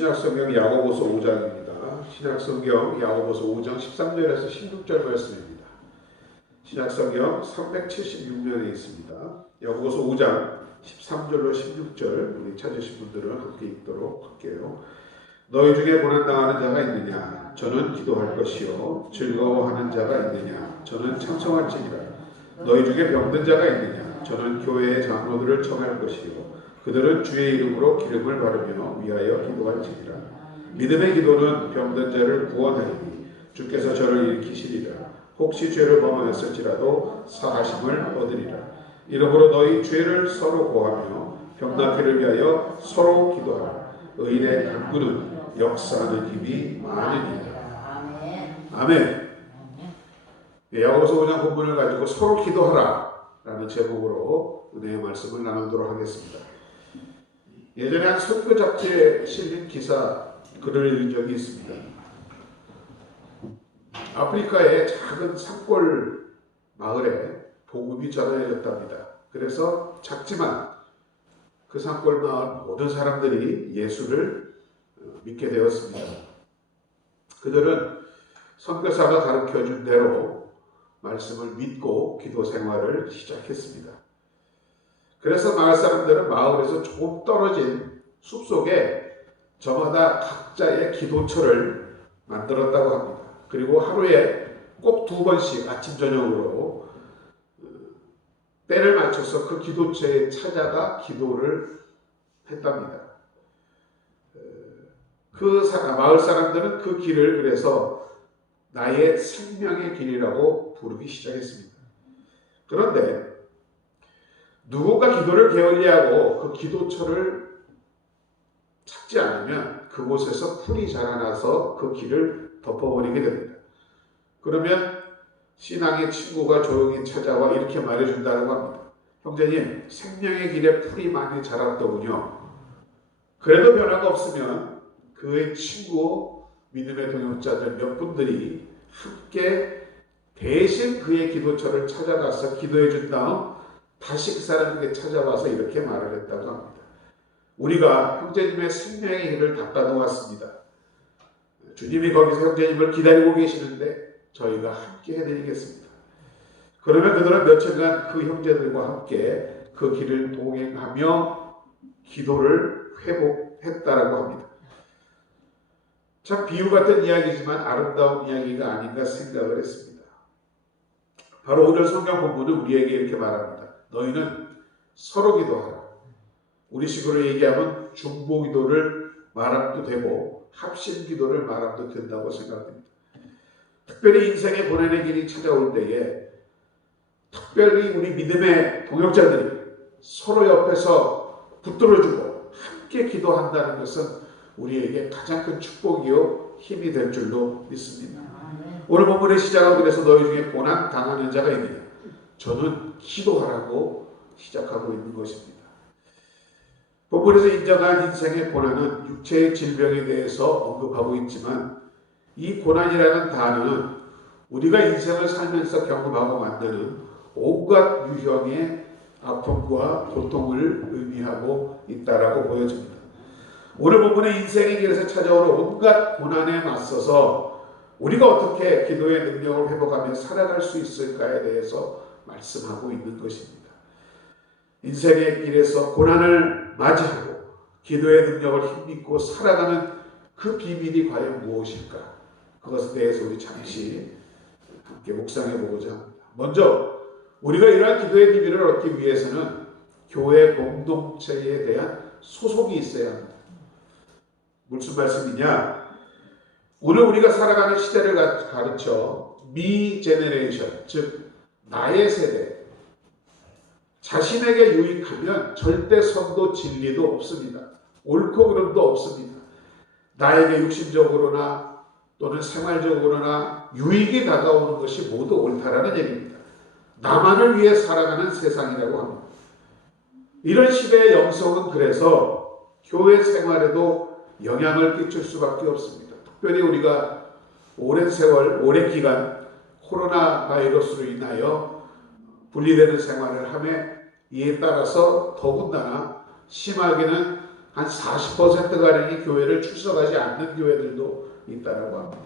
신약성경 야고보서 5장입니다. 신약성경 야고보서 5장 13절에서 16절 말씀입니다. 신약성경 376면에 있습니다. 야고보서 5장 13절로 16절 우리 찾으신 분들은 함께 읽도록 할게요. 너희 중에 고난당하는 자가 있느냐? 저는 기도할 것이요. 즐거워하는 자가 있느냐? 저는 찬송할지니라. 너희 중에 병든 자가 있느냐? 저는 교회의 장로들을 청할 것이요. 그들은 주의 이름으로 기름을 바르며 위하여 기도할지니라. 믿음의 기도는 병든 자를 구원하리니 주께서 저를 일으키시리라. 혹시 죄를 범하였을지라도 사하심을 얻으리라. 이러므로 너희 죄를 서로 고하며 병나기를 위하여 서로 기도하라. 의인의 간구는 역사하는 힘이 많으니라. 아멘. 야고보서 5장 본문을 가지고 서로 기도하라 라는 제목으로 은혜의 말씀을 나누도록 하겠습니다. 예전에 한 선교 잡지에 실린 기사 글을 읽은 적이 있습니다. 아프리카의 작은 산골 마을에 복음이 전해졌답니다. 그래서 작지만 그 산골 마을 모든 사람들이 예수를 믿게 되었습니다. 그들은 선교사가 가르쳐준 대로 말씀을 믿고 기도 생활을 시작했습니다. 그래서 마을 사람들은 마을에서 조금 떨어진 숲속에 저마다 각자의 기도처를 만들었다고 합니다. 그리고 하루에 꼭 2번씩 아침 저녁으로 때를 맞춰서 그 기도처에 찾아가 기도를 했답니다. 마을 사람들은 그 길을 그래서 나의 생명의 길이라고 부르기 시작했습니다. 그런데 누군가 기도를 게을리하고 그 기도처를 찾지 않으면 그곳에서 풀이 자라나서 그 길을 덮어버리게 됩니다. 그러면 신앙의 친구가 조용히 찾아와 이렇게 말해준다고 합니다. 형제님, 생명의 길에 풀이 많이 자랐더군요. 그래도 변화가 없으면 그의 친구, 믿음의 동역자들 몇 분들이 함께 대신 그의 기도처를 찾아가서 기도해 준 다음 다시 그 사람에게 찾아와서 이렇게 말을 했다고 합니다. 우리가 형제님의 생명의 길을 닦아놓았습니다. 주님이 거기서 형제님을 기다리고 계시는데 저희가 함께 해드리겠습니다. 그러면 그들은 며칠간 그 형제들과 함께 그 길을 동행하며 기도를 회복했다라고 합니다. 참 비유 같은 이야기지만 아름다운 이야기가 아닌가 생각을 했습니다. 바로 오늘 성경 본문은 우리에게 이렇게 말합니다. 너희는 서로 기도하라. 우리식으로 얘기하면 중보 기도를 말함도 되고 합심 기도를 말함도 된다고 생각됩니다. 특별히 인생의 고난의 길이 찾아올 때에 특별히 우리 믿음의 동역자들이 서로 옆에서 붙들어주고 함께 기도한다는 것은 우리에게 가장 큰 축복이요 힘이 될 줄로 믿습니다. 오늘 본문의 시작은 그래서 너희 중에 고난 당하는 자가 있느냐? 저는 기도하라고 시작하고 있는 것입니다. 본문에서 인정한 인생의 고난은 육체의 질병에 대해서 언급하고 있지만 이 고난이라는 단어는 우리가 인생을 살면서 경험하고 만나는 온갖 유형의 아픔과 고통을 의미하고 있다라고 보여집니다. 오늘 본문의 인생의 길에서 찾아오는 온갖 고난에 맞서서 우리가 어떻게 기도의 능력을 회복하며 살아갈 수 있을까에 대해서 말씀하고 있는 것입니다. 인생의 길에서 고난을 맞이하고 기도의 능력을 힘입고 살아가는 그 비밀이 과연 무엇일까? 그것에 대해서 우리 잠시 함께 묵상해 보고자 합니다. 먼저 우리가 이러한 기도의 비밀을 얻기 위해서는 교회 공동체에 대한 소속이 있어야 합니다. 무슨 말씀이냐? 오늘 우리가 살아가는 시대를 가르쳐 미 제네레이션, 즉 나의 세대, 자신에게 유익하면 절대 선도 진리도 없습니다. 옳고 그름도 없습니다. 나에게 육신적으로나 또는 생활적으로나 유익이 다가오는 것이 모두 옳다라는 얘기입니다. 나만을 위해 살아가는 세상이라고 합니다. 이런 시대의 영성은 그래서 교회 생활에도 영향을 끼칠 수밖에 없습니다. 특별히 우리가 오랜 세월, 오랜 기간 코로나 바이러스로 인하여 분리되는 생활을 하며 이에 따라서 더군다나 심하게는 한 40%가량이 교회를 출석하지 않는 교회들도 있다고 합니다.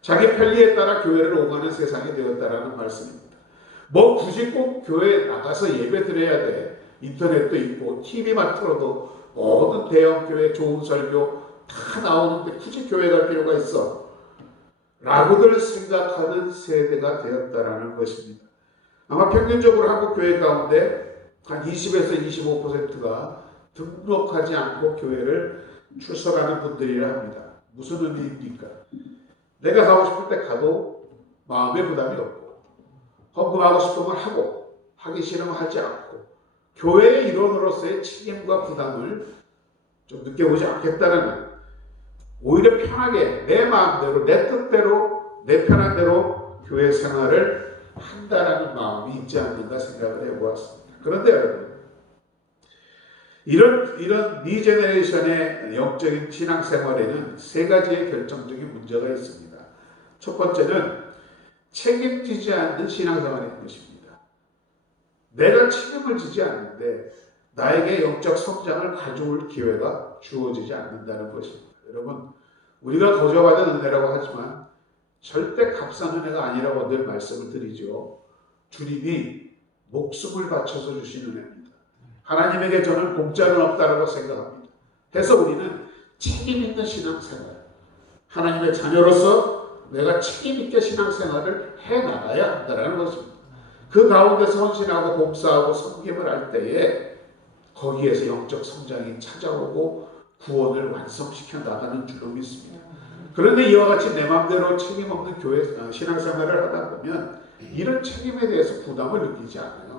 자기 편리에 따라 교회를 오가는 세상이 되었다라는 말씀입니다. 뭐 굳이 꼭 교회에 나가서 예배 드려야 돼. 인터넷도 있고 TV만 틀어도 모든 대형 교회 좋은 설교 다 나오는데 굳이 교회 갈 필요가 있어? 라고들 생각하는 세대가 되었다라는 것입니다. 아마 평균적으로 한국 교회 가운데 한 20에서 25%가 등록하지 않고 교회를 출석하는 분들이라 합니다. 무슨 의미입니까? 내가 가고 싶을 때 가도 마음의 부담이 없고 헌금하고 싶으면 하고 하기 싫으면 하지 않고 교회의 일원으로서의 책임과 부담을 좀 느껴보지 않겠다는, 오히려 편하게 내 마음대로 내 뜻대로 내 편한 대로 교회 생활을 한다라는 마음이 있지 않는가 생각을 해보았습니다. 그런데 여러분, 이런 니 제너레이션의 영적인 신앙생활에는 세 가지의 결정적인 문제가 있습니다. 첫 번째는 책임지지 않는 신앙생활인 것입니다. 내가 책임을 지지 않는데 나에게 영적 성장을 가져올 기회가 주어지지 않는다는 것입니다. 여러분, 우리가 거저받은 은혜라고 하지만 절대 값싼 은혜가 아니라고 늘 말씀을 드리죠. 주님이 목숨을 바쳐서 주신 은혜입니다. 하나님에게 저는 공짜는 없다라고 생각합니다. 그래서 우리는 책임 있는 신앙생활, 하나님의 자녀로서 내가 책임 있게 신앙생활을 해나가야 한다는 것입니다. 그 가운데서 헌신하고 봉사하고 섬김을 할 때에 거기에서 영적 성장이 찾아오고 구원을 완성시켜 나가는 줄로 믿습니다. 그런데 이와 같이 내 마음대로 책임 없는 교회 신앙생활을 하다 보면 이런 책임에 대해서 부담을 느끼지 않아요.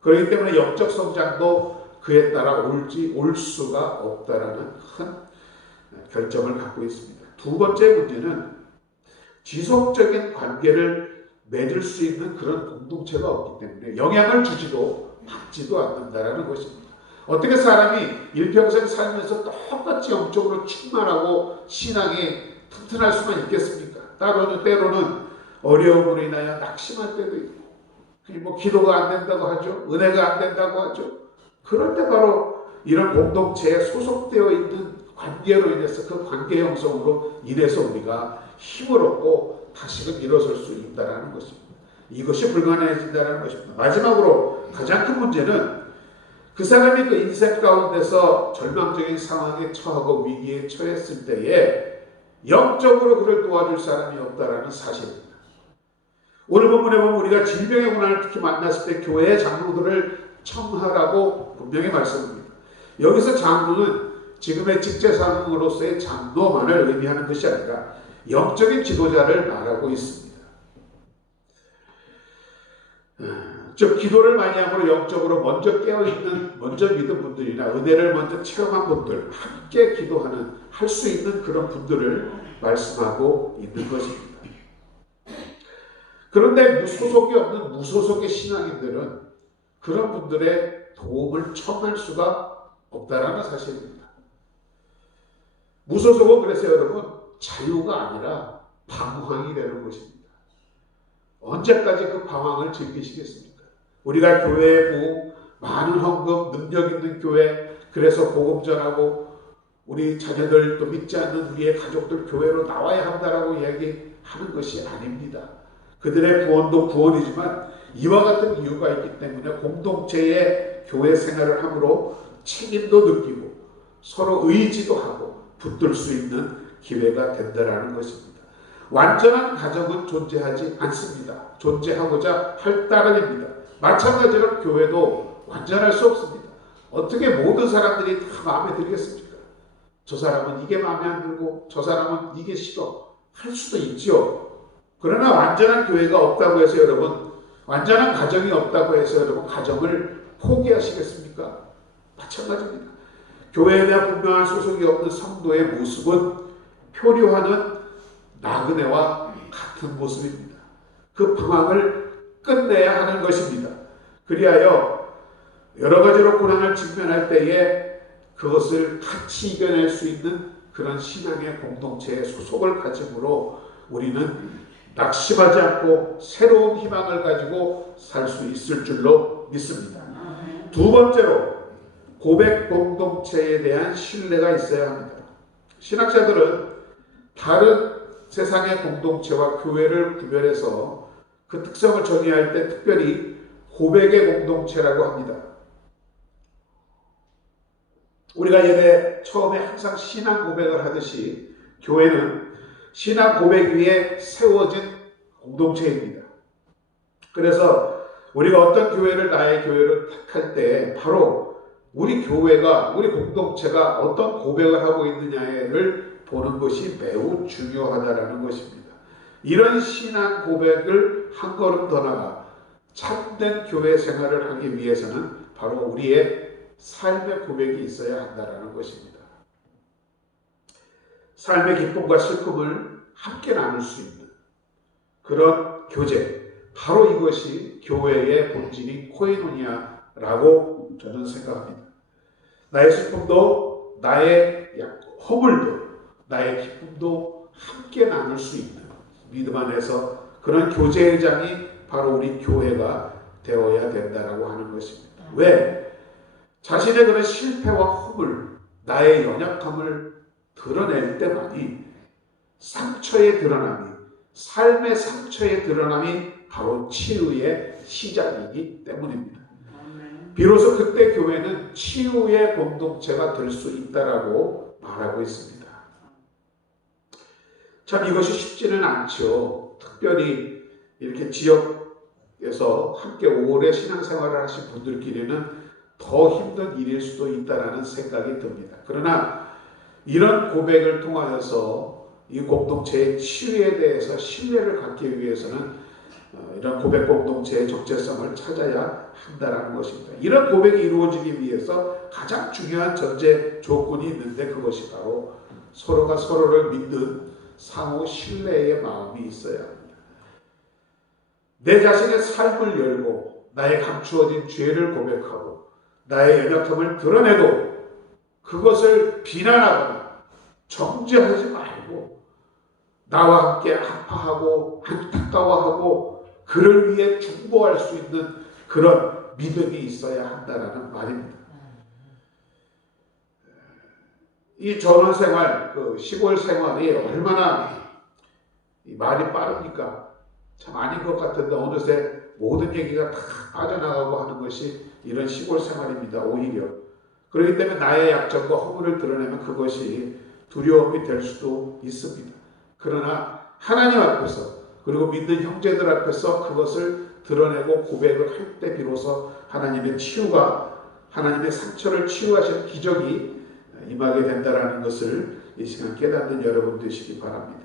그렇기 때문에 영적 성장도 그에 따라 올 수가 없다라는 큰 결정을 갖고 있습니다. 두 번째 문제는 지속적인 관계를 맺을 수 있는 그런 공동체가 없기 때문에 영향을 주지도 받지도 않는다라는 것입니다. 어떻게 사람이 일평생 살면서 똑같이 영적으로 충만하고 신앙이 튼튼할 수만 있겠습니까? 때로는 어려움으로 인하여 낙심할 때도 있고, 뭐 기도가 안 된다고 하죠. 은혜가 안 된다고 하죠. 그럴 때 바로 이런 공동체에 소속되어 있는 관계로 인해서 그 관계 형성으로 인해서 우리가 힘을 얻고 다시금 일어설 수 있다는 것입니다. 이것이 불가능해진다는 것입니다. 마지막으로 가장 큰 문제는 그 사람이 그 인생 가운데서 절망적인 상황에 처하고 위기에 처했을 때에 영적으로 그를 도와줄 사람이 없다라는 사실입니다. 오늘 본문에 보면 우리가 질병의 고난을 특히 만났을 때 교회의 장로들을 청하라고 분명히 말씀합니다. 여기서 장로는 지금의 직제상으로서의 장로만을 의미하는 것이 아니라 영적인 지도자를 말하고 있습니다. 즉 기도를 많이 함으로 영적으로 먼저 깨어있는, 먼저 믿은 분들이나 은혜를 먼저 체험한 분들, 함께 기도하는, 할 수 있는 그런 분들을 말씀하고 있는 것입니다. 그런데 소속이 없는 무소속의 신앙인들은 그런 분들의 도움을 청할 수가 없다라는 사실입니다. 무소속은 그래서 여러분 자유가 아니라 방황이 되는 것입니다. 언제까지 그 방황을 즐기시겠습니까? 우리가 교회에 뭐 많은 헌금, 능력 있는 교회, 그래서 복음 전하고 우리 자녀들 또 믿지 않는 우리의 가족들 교회로 나와야 한다라고 이야기하는 것이 아닙니다. 그들의 구원도 구원이지만 이와 같은 이유가 있기 때문에 공동체의 교회 생활을 함으로 책임도 느끼고 서로 의지도 하고 붙들 수 있는 기회가 된다라는 것입니다. 완전한 가정은 존재하지 않습니다. 존재하고자 할 따름입니다. 마찬가지로 교회도 완전할 수 없습니다. 어떻게 모든 사람들이 다 마음에 들겠습니까? 저 사람은 이게 마음에 안 들고 저 사람은 이게 싫어 할 수도 있죠. 그러나 완전한 교회가 없다고 해서 여러분, 완전한 가정이 없다고 해서 여러분 가정을 포기하시겠습니까? 마찬가지입니다. 교회에 대한 분명한 소속이 없는 성도의 모습은 표류하는 나그네와 같은 모습입니다. 그 방황을 끝내야 하는 것입니다. 그리하여 여러 가지로 고난을 직면할 때에 그것을 같이 이겨낼 수 있는 그런 신앙의 공동체의 소속을 가짐으로 우리는 낙심하지 않고 새로운 희망을 가지고 살 수 있을 줄로 믿습니다. 두 번째로 고백 공동체에 대한 신뢰가 있어야 합니다. 신학자들은 다른 세상의 공동체와 교회를 구별해서 그 특성을 정의할 때 특별히 고백의 공동체라고 합니다. 우리가 예배 처음에 항상 신앙 고백을 하듯이 교회는 신앙 고백 위에 세워진 공동체입니다. 그래서 우리가 어떤 교회를 나의 교회로 택할 때 바로 우리 교회가, 우리 공동체가 어떤 고백을 하고 있느냐를 보는 것이 매우 중요하다는 것입니다. 이런 신앙 고백을 한 걸음 더 나가 참된 교회 생활을 하기 위해서는 바로 우리의 삶의 고백이 있어야 한다는 것입니다. 삶의 기쁨과 슬픔을 함께 나눌 수 있는 그런 교제, 바로 이것이 교회의 본질인 코이노니아라고 저는 생각합니다. 나의 슬픔도 나의 허물도 나의 기쁨도 함께 나눌 수 있는 믿음 안에서 그런 교제의 장이 바로 우리 교회가 되어야 된다라고 하는 것입니다. 왜? 자신의 그런 실패와 허물, 나의 연약함을 드러낼 때만이 상처의 드러남이, 삶의 상처의 드러남이 바로 치유의 시작이기 때문입니다. 비로소 그때 교회는 치유의 공동체가 될 수 있다라고 말하고 있습니다. 참 이것이 쉽지는 않죠. 특별히 이렇게 지역에서 함께 오래 신앙생활을 하신 분들끼리는 더 힘든 일일 수도 있다라는 생각이 듭니다. 그러나 이런 고백을 통하여서 이 공동체의 치유에 대해서 신뢰를 갖기 위해서는 이런 고백 공동체의 적재성을 찾아야 한다는 것입니다. 이런 고백이 이루어지기 위해서 가장 중요한 전제 조건이 있는데 그것이 바로 서로가 서로를 믿는 상호 신뢰의 마음이 있어야 합니다. 내 자신의 삶을 열고 나의 감추어진 죄를 고백하고 나의 연약함을 드러내도 그것을 비난하거나 정죄하지 말고 나와 함께 아파하고 안타까워하고 그를 위해 중보할 수 있는 그런 믿음이 있어야 한다는 말입니다. 이 전원생활, 그 시골 생활이 얼마나 말이 빠르니까 참 아닌 것 같은데 어느새 모든 얘기가 다 빠져나가고 하는 것이 이런 시골 생활입니다. 오히려. 그렇기 때문에 나의 약점과 허물을 드러내면 그것이 두려움이 될 수도 있습니다. 그러나 하나님 앞에서 그리고 믿는 형제들 앞에서 그것을 드러내고 고백을 할 때 비로소 하나님의 치유가, 하나님의 상처를 치유하시는 기적이 임하게 된다는 것을 이 시간 깨닫는 여러분 되시기 바랍니다.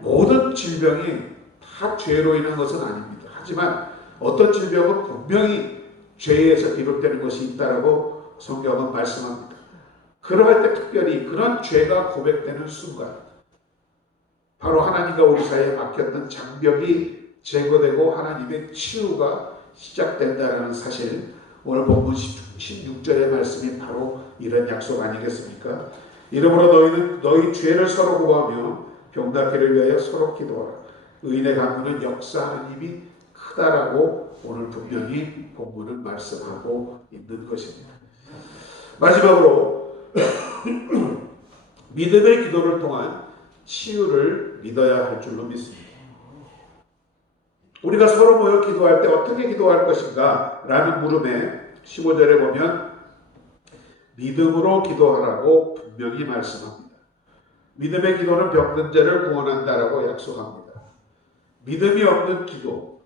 모든 질병이 다 죄로 인한 것은 아닙니다. 하지만 어떤 질병은 분명히 죄에서 비롯되는 것이 있다라고 성경은 말씀합니다. 그러할 때 특별히 그런 죄가 고백되는 순간 바로 하나님과 우리 사이에 막혔던 장벽이 제거되고 하나님의 치유가 시작된다는 사실, 오늘 본문 16절의 말씀이 바로 이런 약속 아니겠습니까? 이러므로 너희는 너희 죄를 서로 고하며 병낫기를 위하여 서로 기도하라. 의인의 간구는 역사하는 힘이 크다라고 오늘 분명히 본문은 말씀하고 있는 것입니다. 마지막으로 믿음의 기도를 통한 치유를 믿어야 할 줄로 믿습니다. 우리가 서로 모여 기도할 때 어떻게 기도할 것인가? 라는 물음에 15절에 보면 믿음으로 기도하라고 분명히 말씀합니다. 믿음의 기도는 병든 자를 구원한다라고 약속합니다. 믿음이 없는 기도,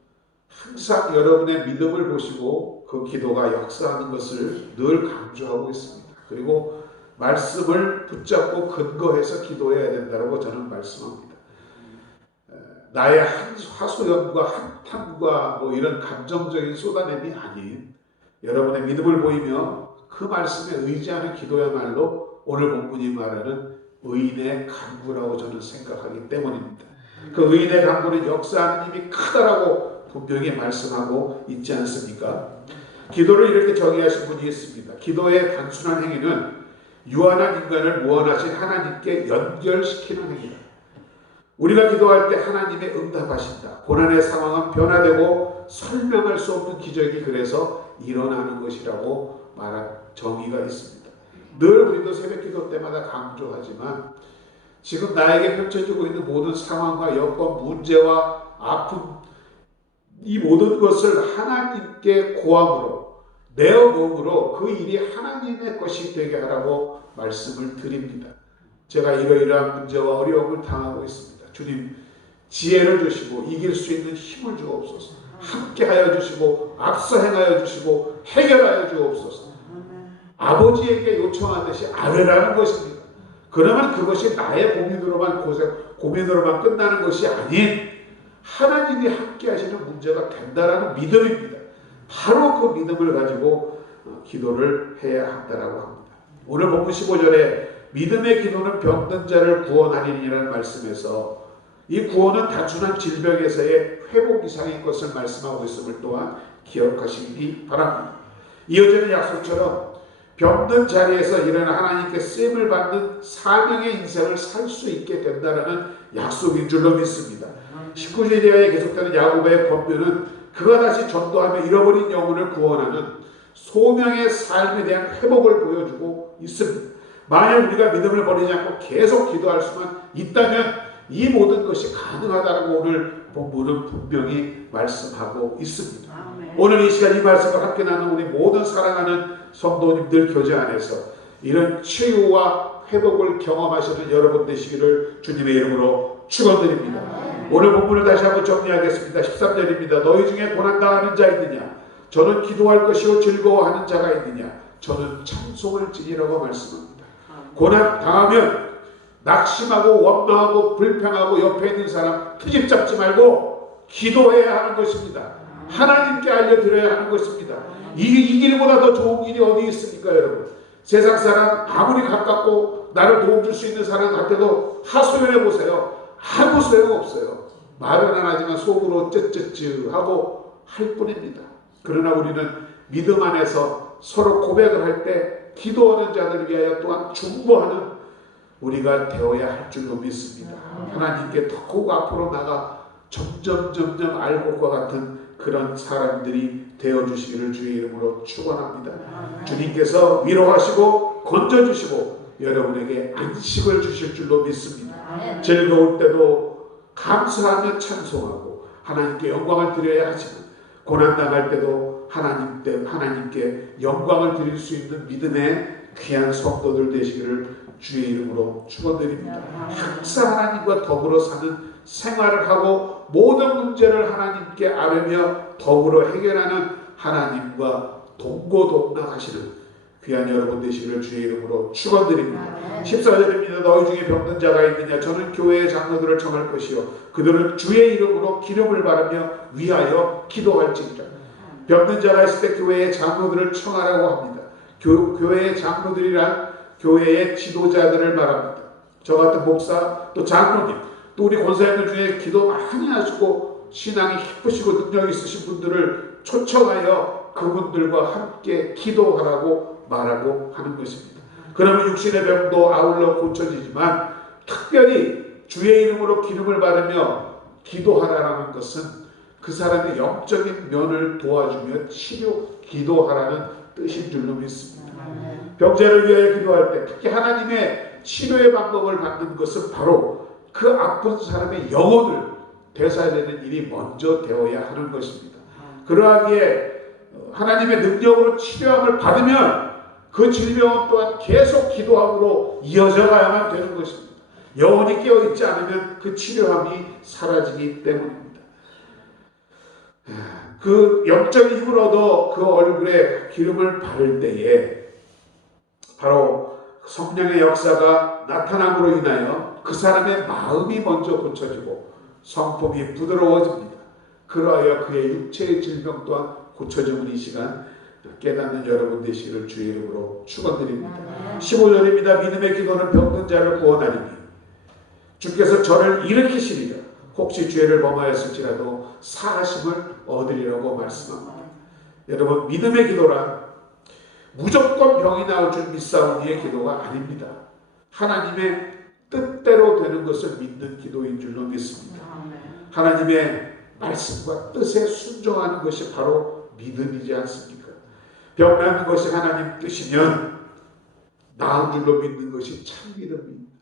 항상 여러분의 믿음을 보시고 그 기도가 역사하는 것을 늘 강조하고 있습니다. 그리고 말씀을 붙잡고 근거해서 기도해야 된다고 저는 말씀합니다. 나의 하소연과 한탄과 이런 감정적인 쏟아냄이 아닌 여러분의 믿음을 보이며 그 말씀에 의지하는 기도야말로 오늘 본문이 말하는 의인의 간구라고 저는 생각하기 때문입니다. 그 의인의 간구는 역사하는 힘이 크다라고 분명히 말씀하고 있지 않습니까? 기도를 이렇게 정의하신 분이 있습니다. 기도의 단순한 행위는 유한한 인간을 무한하신 하나님께 연결시키는 행위다. 우리가 기도할 때 하나님의 응답하신다. 고난의 상황은 변화되고 설명할 수 없는 기적이 그래서 일어나는 것이라고 정의가 있습니다. 늘 우리도 새벽기도 때마다 강조하지만 지금 나에게 펼쳐지고 있는 모든 상황과 여건, 문제와 아픔, 이 모든 것을 하나님께 고함으로 내 몸으로 그 일이 하나님의 것이 되게 하라고 말씀을 드립니다. 제가 이러이러한 문제와 어려움을 당하고 있습니다. 주님, 지혜를 주시고 이길 수 있는 힘을 주옵소서. 함께하여 주시고 앞서 행하여 주시고 해결하여 주옵소서. 아버지에게 요청하듯이 아뢰라는 것입니다. 그러면 그것이 나의 고민으로만 끝나는 것이 아닌 하나님이 함께 하시는 문제가 된다라는 믿음입니다. 바로 그 믿음을 가지고 기도를 해야 한다라고 합니다. 오늘 본문 15절에 믿음의 기도는 병든 자를 구원하리라는 말씀에서 이 구원은 단순한 질병에서의 회복 이상인 것을 말씀하고 있음을 또한 기억하시기 바랍니다. 이어지는 약속처럼 병든 자리에서 일어나 하나님께 쓰임을 받는 사명의 인생을 살 수 있게 된다는 약속인 줄로 믿습니다. 19절 이하에 계속되는 야고보의 권면은 그가 다시 전도하며 잃어버린 영혼을 구원하는 소명의 삶에 대한 회복을 보여주고 있습니다. 만약 우리가 믿음을 버리지 않고 계속 기도할 수만 있다면 이 모든 것이 가능하다고 오늘 본문은 분명히 말씀하고 있습니다. 오늘 이 시간 이 말씀을 함께 나눈 우리 모든 사랑하는 성도님들 교제 안에서 이런 치유와 회복을 경험하시는 여러분 되시기를 주님의 이름으로 축원드립니다. 오늘 본문을 다시 한번 정리하겠습니다. 13절입니다. 너희 중에 고난당하는 자 있느냐? 저는 기도할 것이요 즐거워하는 자가 있느냐? 저는 찬송을 지니라고 말씀합니다. 고난당하면 낙심하고 원망하고 불평하고 옆에 있는 사람 트집 잡지 말고 기도해야 하는 것입니다. 하나님께 알려드려야 하는 것입니다. 이 길보다 더 좋은 길이 어디 있습니까, 여러분? 세상 사람 아무리 가깝고 나를 도움 줄 수 있는 사람 같아도 하소연해 보세요. 아무 소용없어요. 말은 안 하지만 속으로 쯧쯧쯧 하고 할 뿐입니다. 그러나 우리는 믿음 안에서 서로 고백을 할 때 기도하는 자들을 위하여 또한 중보하는 우리가 되어야 할 줄로 믿습니다. 하나님께 더욱 앞으로 나가 점점 알곡과 같은 그런 사람들이 되어주시기를 주의 이름으로 축원합니다. 주님께서 위로하시고 건져주시고 여러분에게 안식을 주실 줄로 믿습니다. 즐거울 때도 감사하며 찬송하고 하나님께 영광을 드려야 하지만 고난당할 때도 하나님께 영광을 드릴 수 있는 믿음의 귀한 성도들 되시기를 주의 이름으로 축원드립니다. 항상 하나님과 더불어 사는 생활을 하고 모든 문제를 하나님께 아뢰며 더불어 해결하는 하나님과 동고동락하시는 귀한 여러분 되시기를 주의 이름으로 축원드립니다. 14절입니다. 너희 중에 병든 자가 있느냐? 저는 교회의 장로들을 청할 것이요 그들은 주의 이름으로 기름을 바르며 위하여 기도할지니라. 병든 자가 있을 때 교회의 장로들을 청하라고 합니다. 교회의 장로들이란 교회의 지도자들을 말합니다. 저 같은 목사 또 장로님 또 우리 권사님들 중에 기도 많이 하시고 신앙이 깊으시고 능력 있으신 분들을 초청하여 그분들과 함께 기도하라고 말하고 하는 것입니다. 그러면 육신의 병도 아울러 고쳐지지만 특별히 주의 이름으로 기름을 바르며 기도하라는 것은 그 사람의 영적인 면을 도와주며 기도하라는 뜻인 줄로 믿습니다. 병자를 위하여 기도할 때 특히 하나님의 치료의 방법을 받는 것은 바로 그 아픈 사람의 영혼을 되살리는 일이 먼저 되어야 하는 것입니다. 그러하기에 하나님의 능력으로 치료함을 받으면 그 질병은 또한 계속 기도함으로 이어져 가야만 되는 것입니다. 영혼이 깨어있지 않으면 그 치료함이 사라지기 때문입니다. 그 영적인 힘을 얻어 그 얼굴에 기름을 바를 때에 바로 성령의 역사가 나타남으로 인하여 그 사람의 마음이 먼저 고쳐지고 성품이 부드러워집니다. 그러하여 그의 육체의 질병 또한 고쳐지는 이 시간 깨닫는 여러분 되시기를 주의 이름으로 축원드립니다. 15절입니다. 믿음의 기도는 병든 자를 구원하리니 주께서 저를 일으키시리라. 혹시 죄를 범하였을지라도 사하심을 얻으리라고 말씀합니다. 여러분, 믿음의 기도란 무조건 병이 나올 줄 믿사오니의 기도가 아닙니다. 하나님의 뜻대로 되는 것을 믿는 기도인 줄로 믿습니다. 하나님의 말씀과 뜻에 순종하는 것이 바로 믿음이지 않습니까? 병 낫는 것이 하나님 뜻이면 나은 줄로 믿는 것이 참 믿음입니다.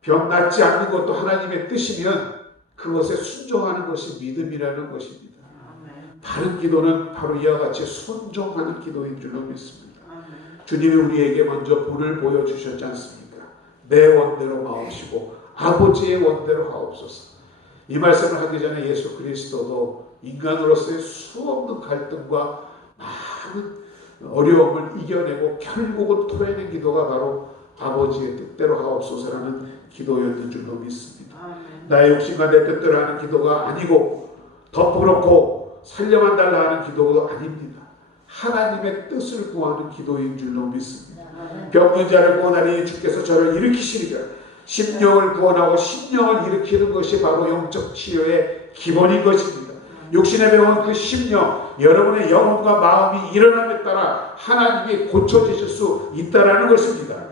병 낫지 않는 것도 하나님의 뜻이면 그것에 순종하는 것이 믿음이라는 것입니다. 바른 기도는 바로 이와 같이 순종하는 기도인 줄로 믿습니다. 주님이 우리에게 먼저 본을 보여주셨지 않습니까? 내 원대로 마옵시고 아버지의 원대로 하옵소서. 이 말씀을 하기 전에 예수 그리스도도 인간으로서의 수없는 갈등과 많은 어려움을 이겨내고 결국은 토해낸 기도가 바로 아버지의 뜻대로 하옵소서라는 기도였는 줄로 믿습니다. 나의 욕심과 내 뜻대로 하는 기도가 아니고 덮어놓고 살려만 달라 하는 기도가 아닙니다. 하나님의 뜻을 구하는 기도인 줄로 믿습니다. 병든 자를 구원하니 주께서 저를 일으키시리라. 심령을 구원하고 심령을 일으키는 것이 바로 영적 치료의 기본인 것입니다. 육신의 병은 그 심령, 여러분의 영혼과 마음이 일어남에 따라 하나님이 고쳐지실 수 있다라는 것입니다.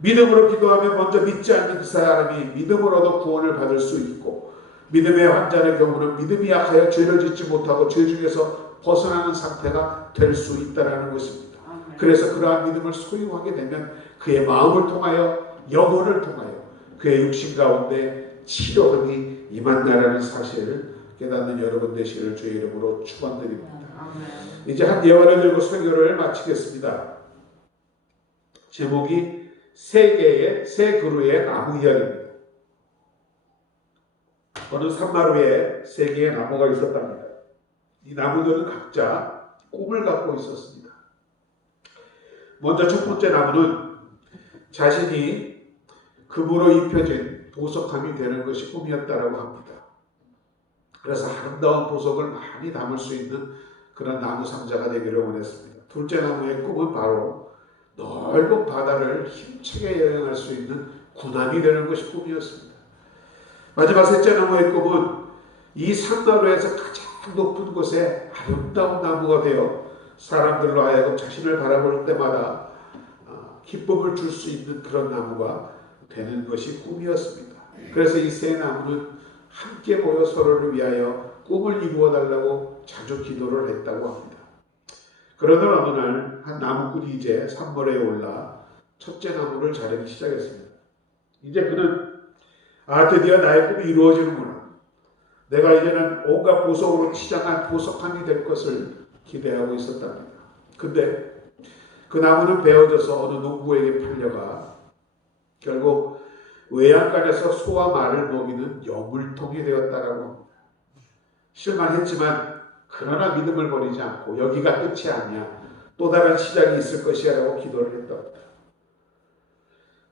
믿음으로 기도하면 먼저 믿지 않는 그 사람이 믿음으로도 구원을 받을 수 있고, 믿음의 환자의 경우는 믿음이 약하여 죄를 짓지 못하고 죄 중에서 벗어나는 상태가 될 수 있다는 것입니다. 그래서 그러한 믿음을 소유하게 되면 그의 마음을 통하여 영혼을 통하여 그의 육신 가운데 치료함이 임한다라는 사실을 깨닫는 여러분 되시기를 주의 이름으로 축원드립니다. 이제 한 예화를 들고 설교를 마치겠습니다. 제목이 세 그루의 나무 이야기입니다. 어느 산마루에 세 개의 나무가 있었답니다. 이 나무들은 각자 꿈을 갖고 있었습니다. 먼저 첫 번째 나무는 자신이 금으로 입혀진 보석함이 되는 것이 꿈이었다라고 합니다. 그래서 아름다운 보석을 많이 담을 수 있는 그런 나무 상자가 되기를 원했습니다. 둘째 나무의 꿈은 바로 넓은 바다를 힘차게 여행할 수 있는 군함이 되는 것이 꿈이었습니다. 마지막 셋째 나무의 꿈은 이 산마루에서 가장 높은 곳에 아름다운 나무가 되어 사람들로 하여금 자신을 바라볼 때마다 기쁨을 줄 수 있는 그런 나무가 되는 것이 꿈이었습니다. 그래서 이 세 나무는 함께 모여 서로를 위하여 꿈을 이루어 달라고 자주 기도를 했다고 합니다. 그러던 어느 날 한 나무꾼이 이제 산모래에 올라 첫째 나무를 자르기 시작했습니다. 이제 그는 드디어 나의 꿈이 이루어지는구나. 내가 이제는 온갖 보석으로 치장한 보석함이 될 것을 기대하고 있었답니다. 근데 그 나무는 베어져서 어느 농부에게 팔려가 결국 외양간에서 소와 말을 먹이는 여물통이 되었다라고 합니다. 실망했지만 그러나 믿음을 버리지 않고 여기가 끝이 아니야. 또 다른 시작이 있을 것이야 라고 기도를 했답니다.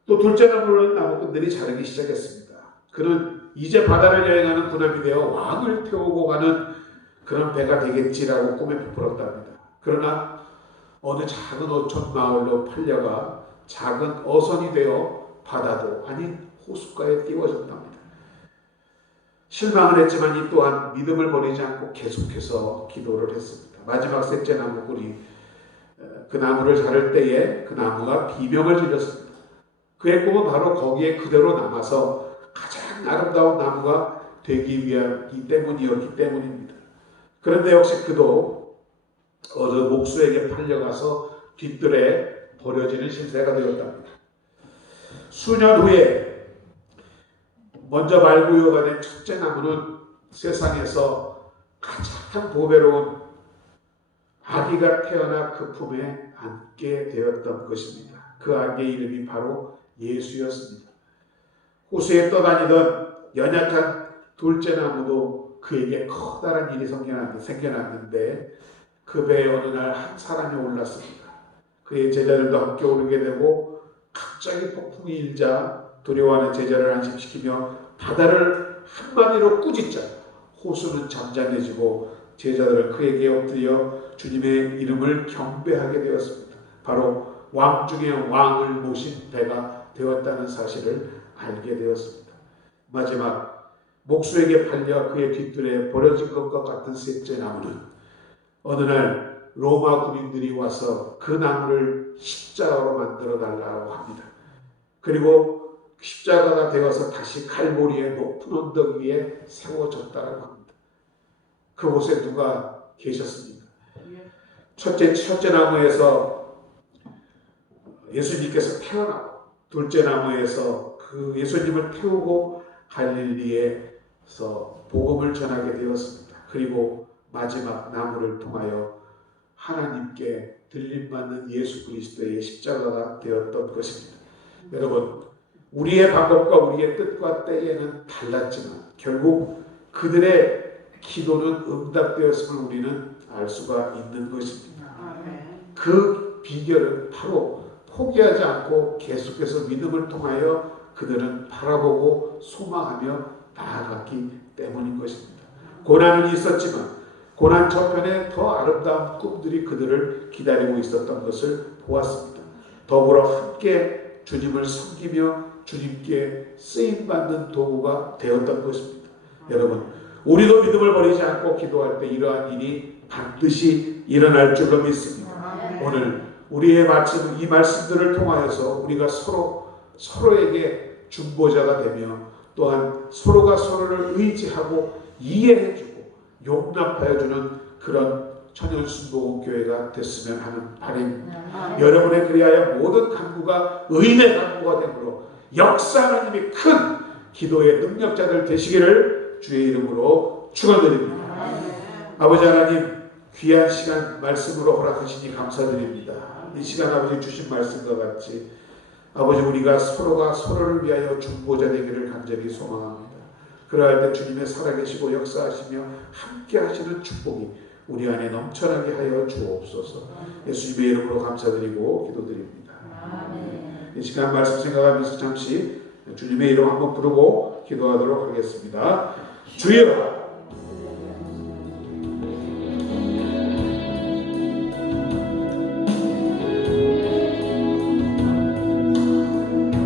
또 둘째 나무는 나무꾼들이 자르기 시작했습니다. 그는 이제 바다를 여행하는 군함이 되어 왕을 태우고 가는 그런 배가 되겠지라고 꿈에 부풀었답니다. 그러나 어느 작은 어촌 마을로 팔려가 작은 어선이 되어 바다도 아닌 호숫가에 띄워졌답니다. 실망을 했지만 이 또한 믿음을 버리지 않고 계속해서 기도를 했습니다. 마지막 셋째 나무꾼이 그 나무를 자를 때에 그 나무가 비명을 질렀습니다. 그의 꿈은 바로 거기에 그대로 남아서 가장 아름다운 나무가 되기 위하기 때문이었기 때문입니다. 그런데 역시 그도 어느 목수에게 팔려가서 뒤뜰에 버려지는 신세가 되었답니다. 수년 후에 먼저 말구유가 된 첫째 나무는 세상에서 가장 보배로운 아기가 태어나 그 품에 안게 되었던 것입니다. 그 아기의 이름이 바로 예수였습니다. 호수에 떠다니던 연약한 둘째 나무도 그에게 커다란 일이 생겨났는데 그 배에 어느 날 한 사람이 올랐습니다. 그의 제자들도 함께 오르게 되고 갑자기 폭풍이 일자 두려워하는 제자를 안심시키며 바다를 한마디로 꾸짖자 호수는 잠잠해지고 제자들은 그에게 엎드려 주님의 이름을 경배하게 되었습니다. 바로 왕 중에 왕을 모신 배가 되었다는 사실을 알게 되었습니다. 마지막 목수에게 팔려 그의 뒷뜰에 버려진 것과 같은 셋째 나무는 어느 날 로마 군인들이 와서 그 나무를 십자가로 만들어 달라고 합니다. 그리고 십자가가 되어서 다시 갈보리의 높은 언덕 위에 세워졌다고 합니다. 그곳에 누가 계셨습니까? 첫째 나무에서 예수님께서 태어나고, 둘째 나무에서 그 예수님을 태우고 갈릴리에서 복음을 전하게 되었습니다. 그리고 마지막 나무를 통하여 하나님께 들림받는 예수 그리스도의 십자가가 되었던 것입니다. 여러분, 우리의 방법과 우리의 뜻과 때에는 달랐지만 결국 그들의 기도는 응답되었음을 우리는 알 수가 있는 것입니다. 그 비결은 바로 포기하지 않고 계속해서 믿음을 통하여 그들은 바라보고 소망하며 나아갔기 때문인 것입니다. 고난은 있었지만 고난 저편에 더 아름다운 꿈들이 그들을 기다리고 있었던 것을 보았습니다. 더불어 함께 주님을 섬기며 주님께 쓰임받는 도구가 되었던 것입니다. 여러분, 우리도 믿음을 버리지 않고 기도할 때 이러한 일이 반드시 일어날 줄로 믿습니다. 오늘 우리의 이 말씀들을 통하여서 우리가 서로에게 중보자가 되며 또한 서로가 서로를 의지하고 이해해주고 용납하여주는 그런 천연순복음교회가 됐으면 하는 바람입니다. 여러분의 그리하여 모든 간구가 의인의 간구가 되므로 역사하는 힘이 큰 기도의 능력자들 되시기를 주의 이름으로 축원드립니다. 아버지 하나님, 귀한 시간 말씀으로 허락하시니 감사드립니다. 이 시간 아버지 주신 말씀과 같이 아버지 우리가 서로가 서로를 위하여 중보자 되기를 간절히 소망합니다. 그러할 때 주님의 살아계시고 역사하시며 함께 하시는 축복이 우리 안에 넘쳐나게 하여 주옵소서. 예수님의 이름으로 감사드리고 기도드립니다. 이 시간 말씀 생각하면서 잠시 주님의 이름 한번 부르고 기도하도록 하겠습니다. 주여